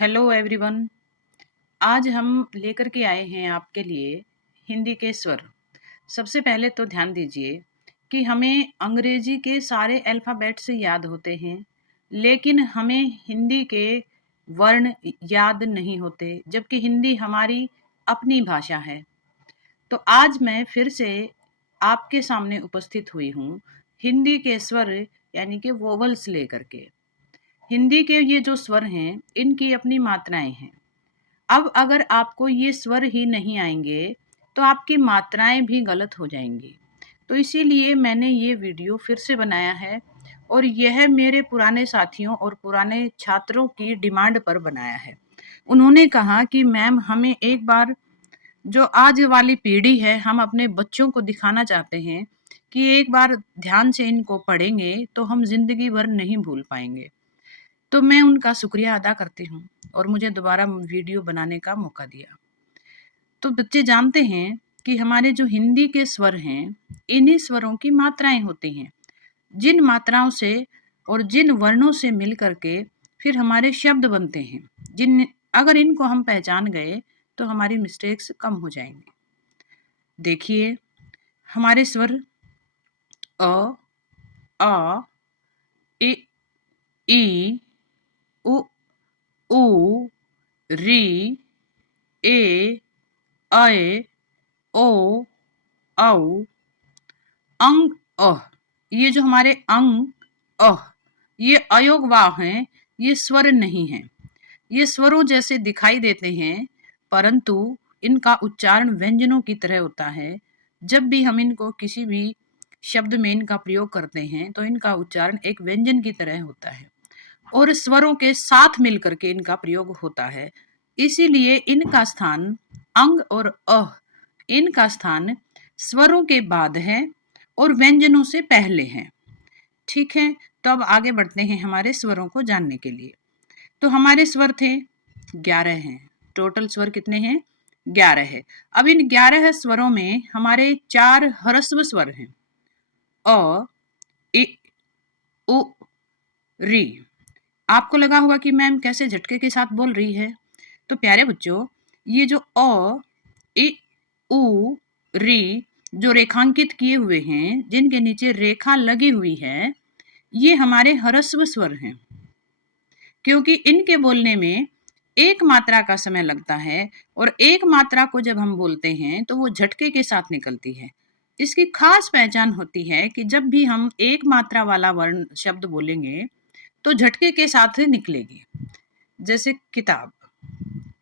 Hello everyone. आज हम लेकर के आए हैं आपके लिए हिंदी के स्वर। सबसे पहले तो ध्यान दीजिए कि हमें अंग्रेजी के सारे अल्फ़ाबेट से याद होते हैं, लेकिन हमें हिंदी के वर्ण याद नहीं होते, जबकि हिंदी हमारी अपनी भाषा है। तो आज मैं फिर से आपके सामने उपस्थित हुई हूँ हिंदी के स्वर यानी कि वोवल्स लेकर के। हिंदी के ये जो स्वर हैं, इनकी अपनी मात्राएं हैं। अब अगर आपको ये स्वर ही नहीं आएंगे तो आपकी मात्राएं भी गलत हो जाएंगी। तो इसीलिए मैंने ये वीडियो फिर से बनाया है और यह मेरे पुराने साथियों और पुराने छात्रों की डिमांड पर बनाया है। उन्होंने कहा कि मैम हमें एक बार जो आज वाली पीढ़ी है, हम अपने बच्चों को दिखाना चाहते हैं कि एक बार ध्यान से इनको पढ़ेंगे तो हम जिंदगी भर नहीं भूल पाएंगे। तो मैं उनका शुक्रिया अदा करती हूँ और मुझे दोबारा वीडियो बनाने का मौका दिया। तो बच्चे जानते हैं कि हमारे जो हिंदी के स्वर हैं, इन्हीं स्वरों की मात्राएं होती हैं, जिन मात्राओं से और जिन वर्णों से मिल करके फिर हमारे शब्द बनते हैं, जिन अगर इनको हम पहचान गए तो हमारी मिस्टेक्स कम हो जाएंगी। देखिए हमारे स्वर अ, आ, इ, ई, उ, ऊ, री, ए, अए, ओ, औ, अंग, अह। ये जो हमारे अंग, अह, ये अयोगवाह हैं, ये स्वर नहीं हैं। ये स्वरों जैसे दिखाई देते हैं, परंतु इनका उच्चारण व्यंजनों की तरह होता है। जब भी हम इनको किसी भी शब्द में इनका प्रयोग करते हैं तो इनका उच्चारण एक व्यंजन की तरह होता है और स्वरों के साथ मिलकर के इनका प्रयोग होता है। इसीलिए इनका स्थान अंग और अह, इनका स्थान स्वरों के बाद है और व्यंजनों से पहले है। ठीक है, तो अब आगे बढ़ते हैं हमारे स्वरों को जानने के लिए। तो हमारे स्वर थे 11 हैं। टोटल स्वर कितने हैं? 11 है। अब इन 11 स्वरों में हमारे 4 ह्रस्व स्वर हैं। अ, इ, उ, री। आपको लगा होगा कि मैम कैसे झटके के साथ बोल रही है। तो प्यारे बच्चों, ये जो अ, इ, उ, री जो रेखांकित किए हुए हैं, जिनके नीचे रेखा लगी हुई है, ये हमारे ह्रस्व स्वर हैं, क्योंकि इनके बोलने में एक मात्रा का समय लगता है और एक मात्रा को जब हम बोलते हैं तो वो झटके के साथ निकलती है। इसकी खास पहचान होती है कि जब भी हम एक मात्रा वाला वर्ण शब्द बोलेंगे तो झटके के साथ निकलेगी। जैसे किताब,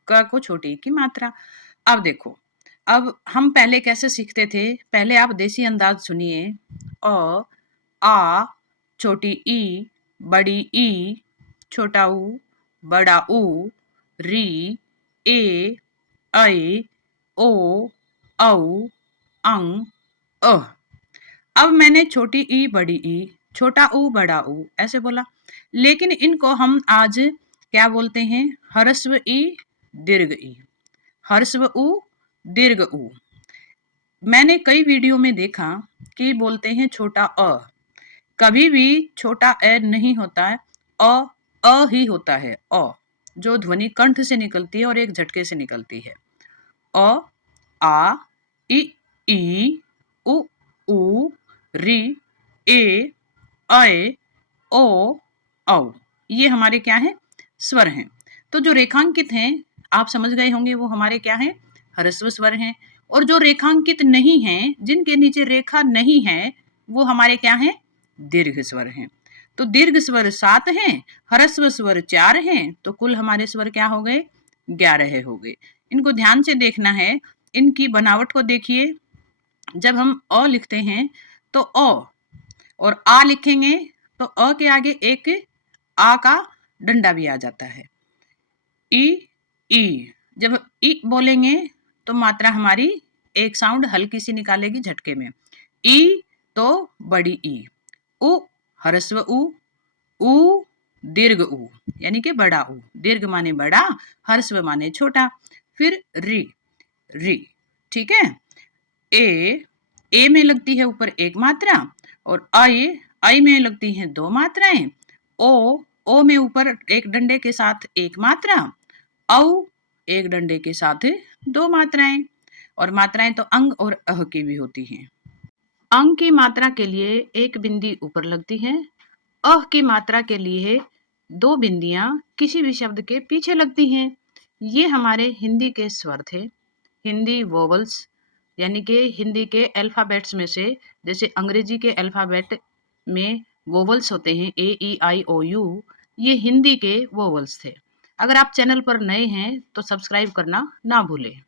क को छोटी की मात्रा। अब देखो, अब हम पहले कैसे सीखते थे, पहले आप देसी अंदाज सुनिए। अ, आ, छोटी ई, बड़ी ई, छोटा ऊ, बड़ा ऊ, री, ए, ऐ, ओ, औ, अंग, अह। अब मैंने छोटी ई बड़ी ई, छोटा ऊ बड़ा ऊ ऐसे बोला, लेकिन इनको हम आज क्या बोलते हैं? ह्रस्व ई, दीर्घ ई, ह्रस्व उ, दीर्घ उ। मैंने कई वीडियो में देखा कि बोलते हैं छोटा अ। कभी भी छोटा ए नहीं होता है, अ ही होता है। अ जो ध्वनि कंठ से निकलती है और एक झटके से निकलती है। अ, आ, इ, ई, उ, ऊ, री, ए, ऐ, ओ, औ। ये हमारे क्या हैं? स्वर हैं। तो जो रेखांकित हैं, आप समझ गए होंगे वो हमारे क्या हैं? ह्रस्व स्वर हैं। और जो रेखांकित नहीं हैं, जिनके नीचे रेखा नहीं है, वो हमारे क्या हैं? दीर्घ स्वर हैं। तो दीर्घ स्वर 7 हैं, ह्रस्व स्वर 4 हैं, तो कुल हमारे स्वर क्या हो गए? 11 हो गए। इनको ध्यान से देखना है, इनकी बनावट को देखिए। जब हम अ लिखते हैं तो अ, और आ लिखेंगे तो अ के आगे एक आ का डंडा भी आ जाता है। ई, ई। जब ई बोलेंगे तो मात्रा हमारी एक साउंड हल्की सी निकालेगी झटके में। ई तो बड़ी ई, उ ह्रस्व उ, ऊ दीर्घ उ यानी कि बड़ा उ। दीर्घ माने बड़ा, ह्रस्व माने छोटा। फिर री, री। ठीक है। ए में लगती है ऊपर एक मात्रा, और आई में लगती हैं 2 मात्राएं। ओ में ऊपर एक डंडे के साथ एक मात्रा, औ एक डंडे के साथ 2 मात्राएं, और मात्राएं तो अंग और अह की भी होती हैं। अंग की मात्रा के लिए एक बिंदी ऊपर लगती है, अह की मात्रा के लिए 2 बिंदियां किसी भी शब्द के पीछे लगती हैं। ये हमारे हिंदी के स्वर थे। हिंदी वोवल्स यानी कि हिंदी के अल्फ़ाबेट्स में से, जैसे अंग्रेजी के अल्फ़ाबेट में वोवल्स होते हैं ए, ई, आई, ओ, यू, ये हिंदी के वोवल्स थे। अगर आप चैनल पर नए हैं तो सब्सक्राइब करना ना भूलें।